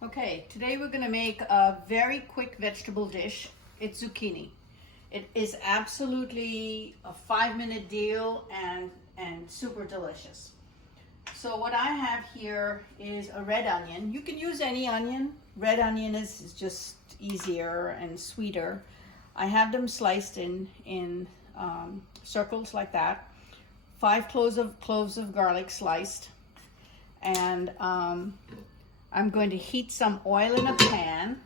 Okay, today we're going to make a very quick vegetable dish. It's zucchini. It is absolutely a 5-minute deal and super delicious. So what I have here is a red onion. You can use any onion. Red onion is just easier and sweeter. I have them sliced in circles like that. 5 cloves of garlic sliced, and I'm going to heat some oil in a pan.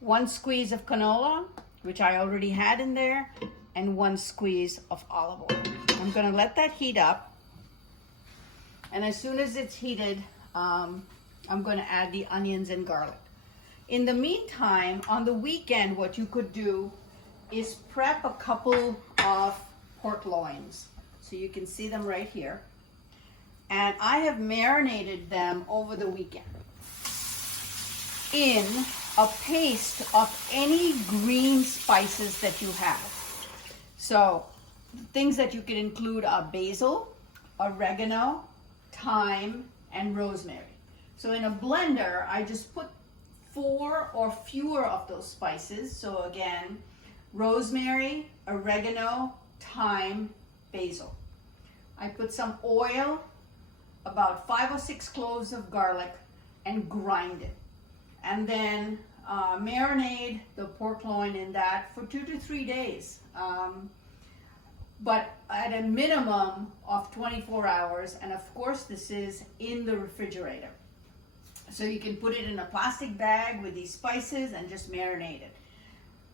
1 squeeze of canola, which I already had in there, and 1 squeeze of olive oil. I'm going to let that heat up, and as soon as it's heated, I'm going to add the onions and garlic. In the meantime, on the weekend, what you could do is prep a couple of pork loins. So you can see them right here. And I have marinated them over the weekend in a paste of any green spices that you have. So things that you can include are basil, oregano, thyme, and rosemary. So in a blender, I just put 4 or fewer of those spices. So again, rosemary, oregano, thyme, basil. I put some oil, about 5 or 6 cloves of garlic, and grind it. And then marinate the pork loin in that for 2 to 3 days. But at a minimum of 24 hours. And of course, this is in the refrigerator. So you can put it in a plastic bag with these spices and just marinate it.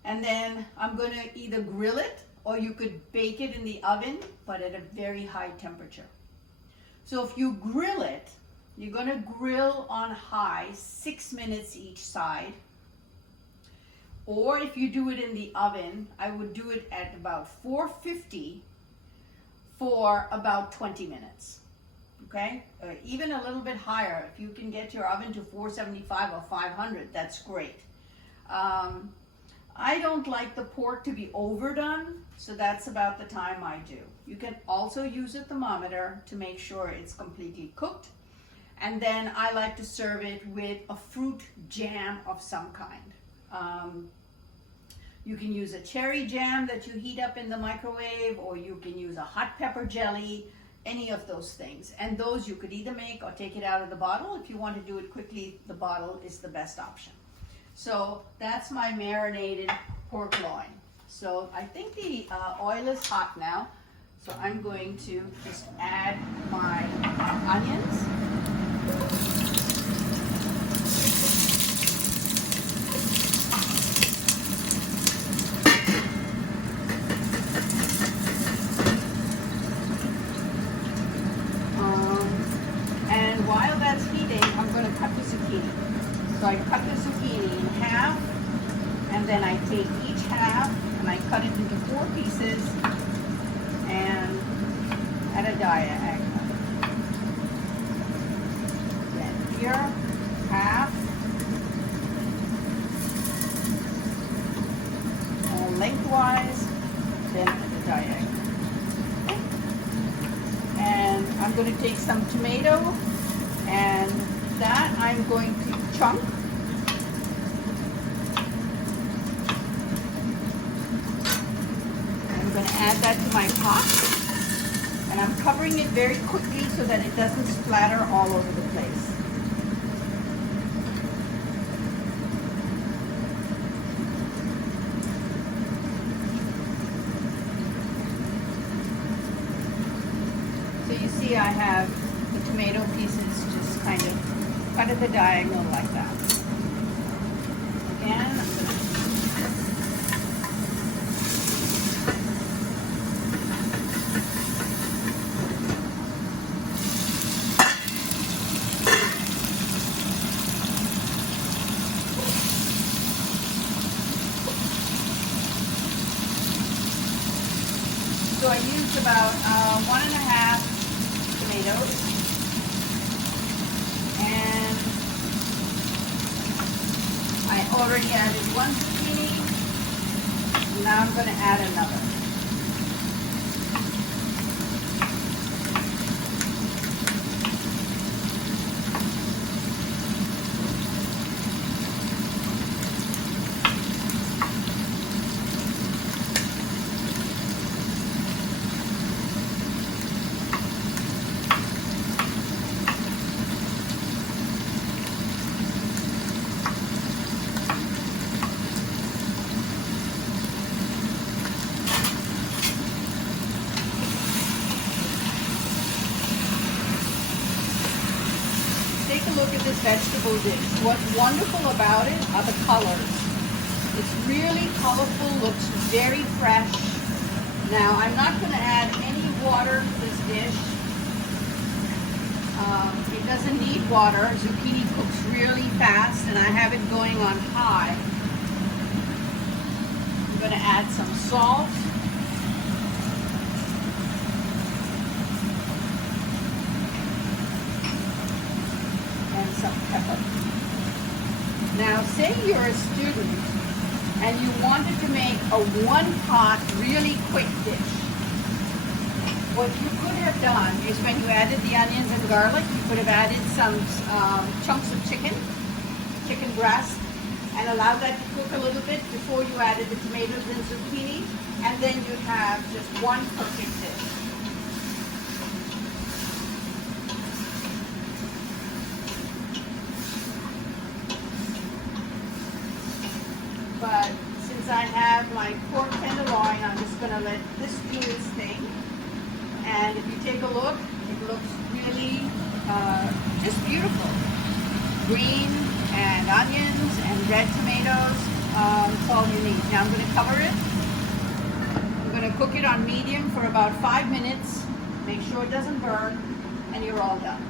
And then I'm going to either grill it or you could bake it in the oven, but at a very high temperature. So if you grill it, you're going to grill on high 6 minutes each side. Or if you do it in the oven, I would do it at about 450 for about 20 minutes. Okay? Even a little bit higher. If you can get your oven to 475 or 500, that's great. I don't like the pork to be overdone, so that's about the time I do. You can also use a thermometer to make sure it's completely cooked. And then I like to serve it with a fruit jam of some kind. You can use a cherry jam that you heat up in the microwave, or you can use a hot pepper jelly, any of those things. And those you could either make or take it out of the bottle. If you want to do it quickly, the bottle is the best option. So that's my marinated pork loin. So I think the oil is hot now. So I'm going to just add my onions. And while that's heating, I'm going to cut the zucchini. So I cut the zucchini in half, and then I take each half and I cut it into 4 pieces and at a diagonal. Then here, half, and lengthwise, then at a diagonal. Okay. And I'm going to take some tomato, and that I'm going to chunk. I'm going to add that to my pot, and I'm covering it very quickly so that it doesn't splatter all over the place. So you see I have the tomato pieces just kind of cut at the diagonal like that. Again, I'm going to so I used about 1.5 tomatoes, and I already added 1 zucchini. Now I'm going to add another. look at this vegetable dish. What's wonderful about it are the colors. It's really colorful, looks very fresh. Now, I'm not going to add any water to this dish. It doesn't need water. Zucchini cooks really fast, and I have it going on high. I'm going to add some salt. And some pepper. Now, say you're a student and you wanted to make a one-pot, really quick dish. What you could have done is when you added the onions and garlic, you could have added some chunks of chicken breast, and allowed that to cook a little bit before you added the tomatoes and zucchini, and then you'd have just one perfect dish. But since I have my pork tenderloin, I'm just going to let this do its thing. And if you take a look, it looks really just beautiful. Green and onions and red tomatoes, that's all you need. Now I'm going to cover it. I'm going to cook it on medium for about 5 minutes. Make sure it doesn't burn, and you're all done.